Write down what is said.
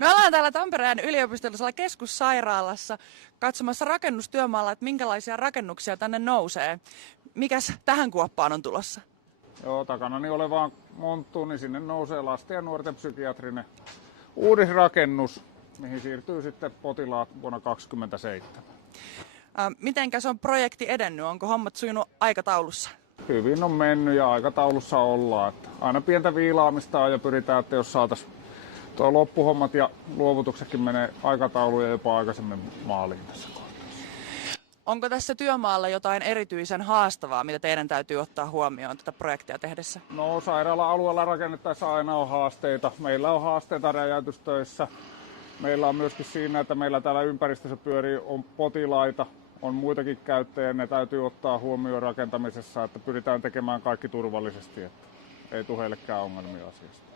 Me ollaan täällä Tampereen yliopistollisella keskussairaalassa katsomassa rakennustyömaalla, että minkälaisia rakennuksia tänne nousee. Mikäs tähän kuoppaan on tulossa? Joo, takanani olevaan monttuun, niin sinne nousee lasten ja nuorten psykiatrinen uudisrakennus, mihin siirtyy sitten potilaat vuonna 2027. Mitenkäs on projekti edennyt? Onko hommat sujunut aikataulussa? Hyvin on mennyt ja aikataulussa ollaan. Että aina pientä viilaamista on ja pyritään, että jos saataisiin tuo loppuhommat ja luovutuksetkin menee aikatauluun ja jopa aikaisemmin maaliin tässä kohtaa. Onko tässä työmaalla jotain erityisen haastavaa, mitä teidän täytyy ottaa huomioon tätä projektia tehdessä? No, sairaala-alueella rakennettaessa aina on haasteita. Meillä on haasteita räjäytystöissä. Meillä on myöskin siinä, että meillä täällä ympäristössä on potilaita, on muitakin käyttäjiä. Ne täytyy ottaa huomioon rakentamisessa, että pyritään tekemään kaikki turvallisesti, että ei tule heillekään ongelmia asiasta.